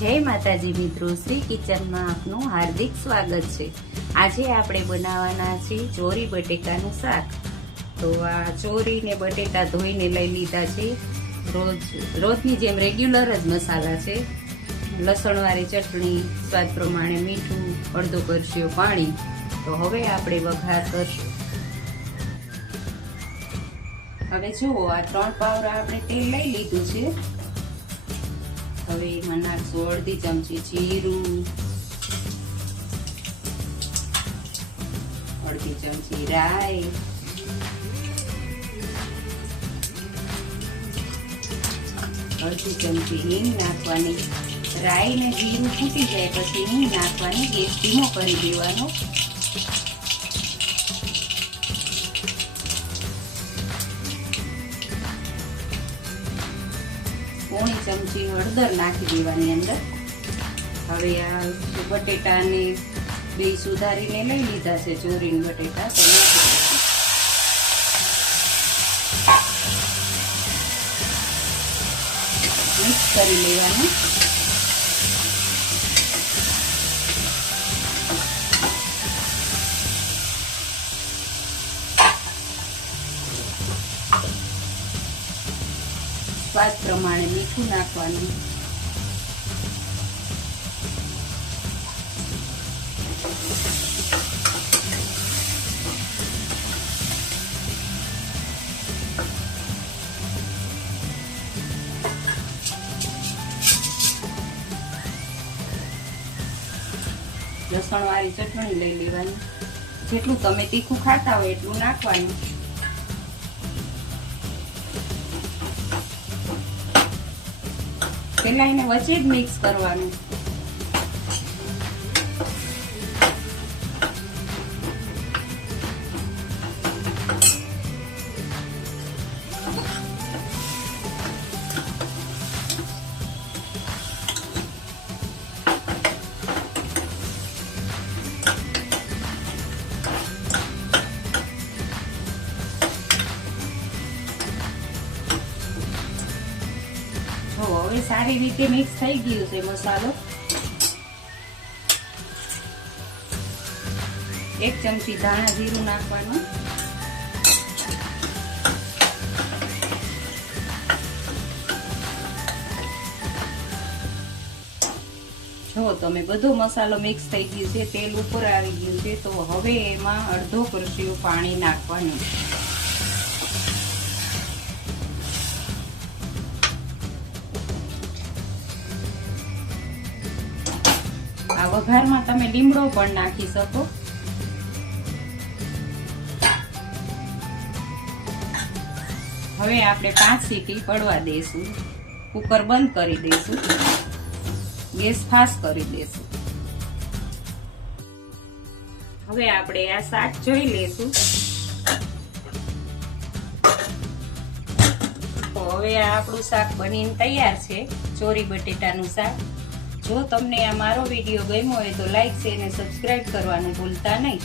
જય માતાજી મિત્રો, શ્રી કિચનમાં આપનું હાર્દિક સ્વાગત છે। આજે આપણે બનાવવાના છે ચોરી બટેકાનું શાક। તો આ ચોરી ને બટેટા ધોઈને લઈ લીધા છે। રોજની જેમ રેગ્યુલર જ મસાલા છે। લસણવાળી ચટણી, સ્વાદ પ્રમાણે મીઠું, અડધો કરશીઓ પાણી। તો હવે આપણે વઘાર કરશું। હવે જુઓ, આ 3 પાવરા આપણે તેલ લઈ લીધું છે। હવે એમાં નાખશું અડધી ચમચી જીરું, અડધી ચમચી રાઈ, અડધી ચમચી હિંગ નાખવાની। રાઈ ને જીરું ફૂટી જાય પછી હિંગ નાખવાની। ગેસ ધીમો કરી દેવાનો। પોણી ચમચી હળદર નાખી દેવાની અંદર। હવે આ બટેટા ને બે સુધારીને લઈ લીધા છે, ચોરીને બટેટા તો નાખી દઈશું। મિક્સ કરી લેવાનું। સ્વાદ પ્રમાણે મીઠું નાખવાનું। લસણવાળી ચટણી લઈ લેવાની। જેટલું તમે તીખું ખાતા હોય એટલું નાખવાનું। પેલા એને વચ્ચે જ મિક્સ કરવાનું। હવે સારી રીતે મિક્સ થઈ ગયું છે મસાલો। 1 ચમચી ધાણા જીરું નાખવાનું। જો તમે બધો મસાલો મિક્સ થઈ ગયું છે, તેલ ઉપર આવી ગયું છે, તો હવે એમાં અડધો કરશીઓ પાણી નાખવાનું। આ વઘારમાં તમે લીમડો પણ નાખી શકો। હવે આપણે 5 સીટી પડવા દઈશું। કુકર બંધ કરી દઈશું। ગેસ ફાસ્ટ કરી દઈશું। હવે આપણે આ શાક જોઈ લેશું। તો હવે આ આપણું શાક બનીને તૈયાર છે, ચોરી બટેટાનું શાક। જો તમને આ મારો વિડીયો ગમ્યો હોય તો લાઈક, શેર અને સબસ્ક્રાઇબ કરવાનું ભૂલતા નહીં।